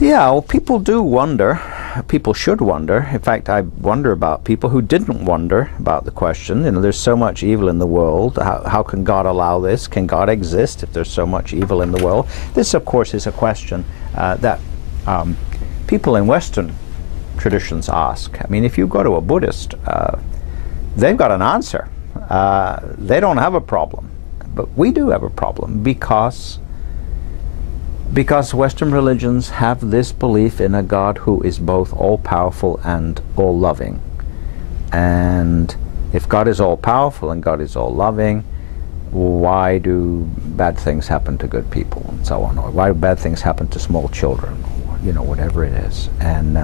Yeah, well, people do wonder. People should wonder. In fact, I wonder about people who didn't wonder about the question. You know, there's so much evil in the world. How can God allow this? Can God exist if there's so much evil in the world? This, of course, is a question that people in Western traditions ask. I mean, if you go to a Buddhist, they've got an answer. They don't have a problem. But we do have a problem because Western religions have this belief in a God who is both all-powerful and all-loving. And if God is all-powerful and God is all-loving, why do bad things happen to good people and so on? Or why do bad things happen to small children? Or, you know, whatever it is. And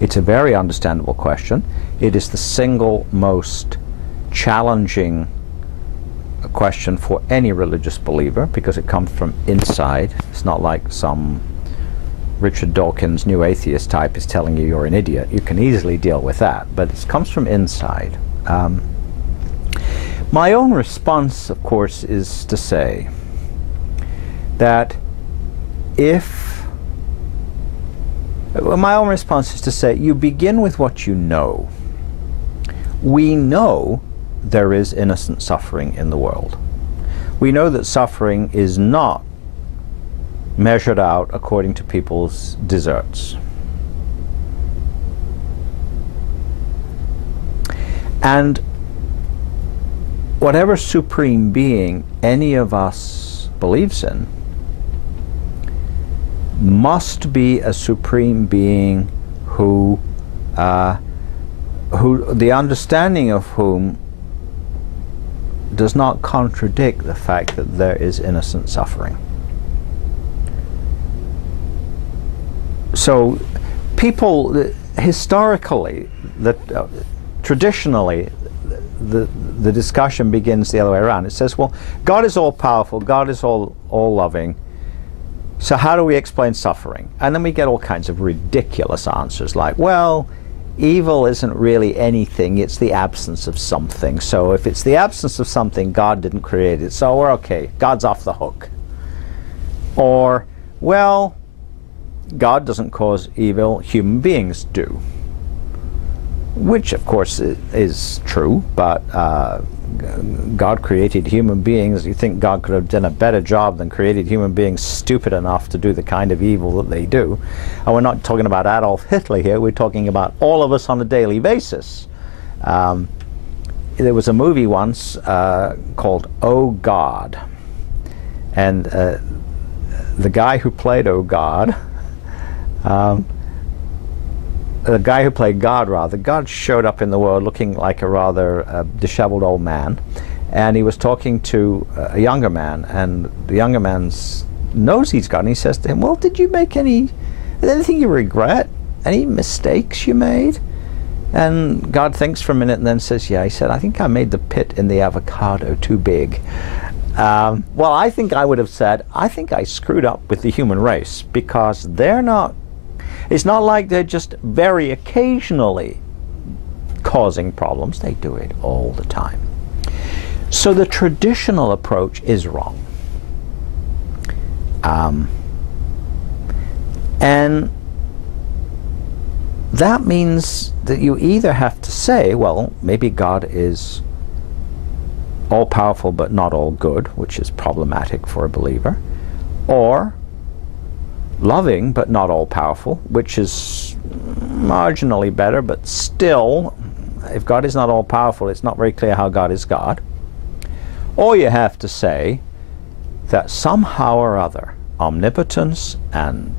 it's a very understandable question. It is the single most challenging question for any religious believer because it comes from inside. It's not like some Richard Dawkins new atheist type is telling you you're an idiot. You can easily deal with that, but it comes from inside. My own response, of course, is to say that my own response is to say you begin with what you know. We know there is innocent suffering in the world. We know that suffering is not measured out according to people's deserts. And whatever supreme being any of us believes in must be a supreme being who the understanding of whom does not contradict the fact that there is innocent suffering. So people, historically, traditionally, the discussion begins the other way around. It says, well, God is all-powerful, God is all-loving, so how do we explain suffering? And then we get all kinds of ridiculous answers like, well, evil isn't really anything, it's the absence of something. So if it's the absence of something, God didn't create it, so we're okay, God's off the hook. Or, well, God doesn't cause evil, human beings do. Which, of course, is true, but God created human beings. You think God could have done a better job than created human beings stupid enough to do the kind of evil that they do. And we're not talking about Adolf Hitler here, we're talking about all of us on a daily basis. There was a movie once called Oh God, and the guy who played Oh God, the guy who played God, God showed up in the world looking like a rather disheveled old man, and he was talking to a younger man, and the younger man knows he's God, and he says to him, well, did you make anything you regret? Any mistakes you made? And God thinks for a minute and then says, yeah, he said, I think I made the pit in the avocado too big. Well, I think I would have said, I think I screwed up with the human race, because it's not like they're just very occasionally causing problems. They do it all the time. So the traditional approach is wrong. And that means that you either have to say, well, maybe God is all-powerful but not all good, which is problematic for a believer, or loving but not all-powerful, which is marginally better, but still, if God is not all-powerful, it's not very clear how God is God. Or you have to say that somehow or other, omnipotence and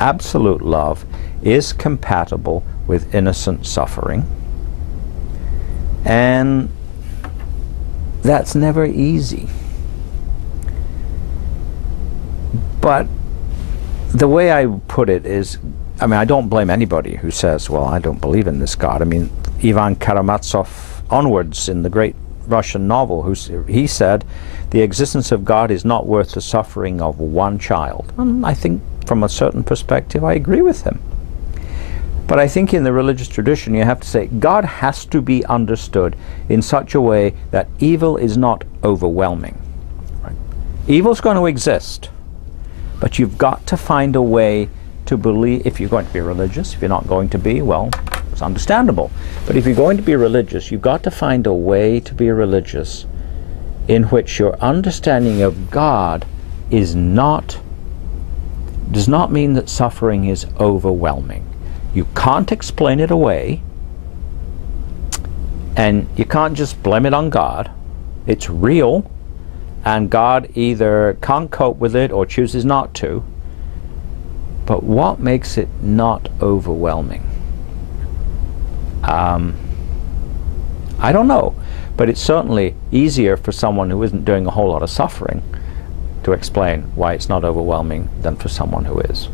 absolute love is compatible with innocent suffering. And that's never easy. But the way I put it is, I mean, I don't blame anybody who says, well, I don't believe in this God. I mean, Ivan Karamazov onwards in the great Russian novel, he said, the existence of God is not worth the suffering of one child. And I think from a certain perspective, I agree with him. But I think in the religious tradition, you have to say, God has to be understood in such a way that evil is not overwhelming. Right? Evil's going to exist. But you've got to find a way to believe, if you're going to be religious. If you're not going to be, well, it's understandable. But if you're going to be religious, you've got to find a way to be religious in which your understanding of God does not mean that suffering is overwhelming. You can't explain it away, and you can't just blame it on God. It's real, and God either can't cope with it or chooses not to. But what makes it not overwhelming? I don't know, but it's certainly easier for someone who isn't doing a whole lot of suffering to explain why it's not overwhelming than for someone who is.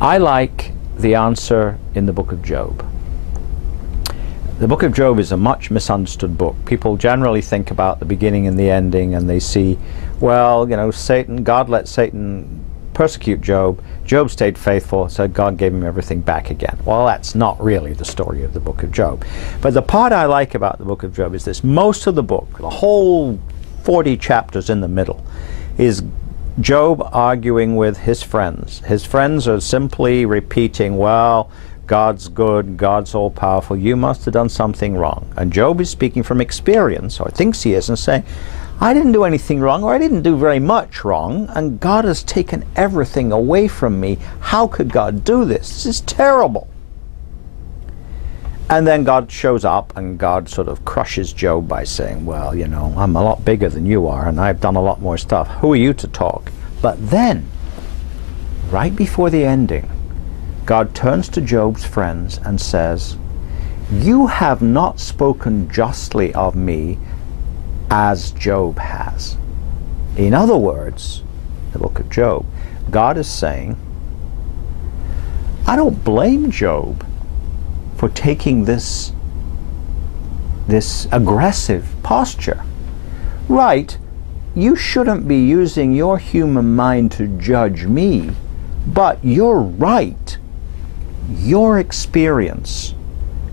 I like the answer in the book of Job. The book of Job is a much misunderstood book. People generally think about the beginning and the ending, and they see, well, you know, God let Satan persecute Job. Job stayed faithful, so God gave him everything back again. Well, that's not really the story of the book of Job. But the part I like about the book of Job is this. Most of the book, the whole 40 chapters in the middle, is Job arguing with his friends. His friends are simply repeating, well, God's good, God's all-powerful, you must have done something wrong. And Job is speaking from experience, or thinks he is, and saying, I didn't do anything wrong, or I didn't do very much wrong, and God has taken everything away from me. How could God do this? This is terrible. And then God shows up, and God sort of crushes Job by saying, well, you know, I'm a lot bigger than you are, and I've done a lot more stuff. Who are you to talk? But then, right before the ending, God turns to Job's friends and says, you have not spoken justly of me as Job has. In other words, the book of Job, God is saying, I don't blame Job for taking this aggressive posture. Right, you shouldn't be using your human mind to judge me, but you're right. Your experience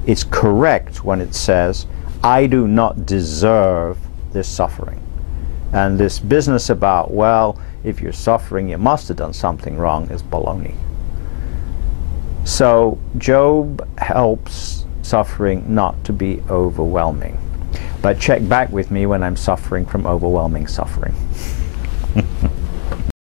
is correct when it says, I do not deserve this suffering. And this business about, well, if you're suffering, you must have done something wrong, is baloney. So Job helps suffering not to be overwhelming. But check back with me when I'm suffering from overwhelming suffering.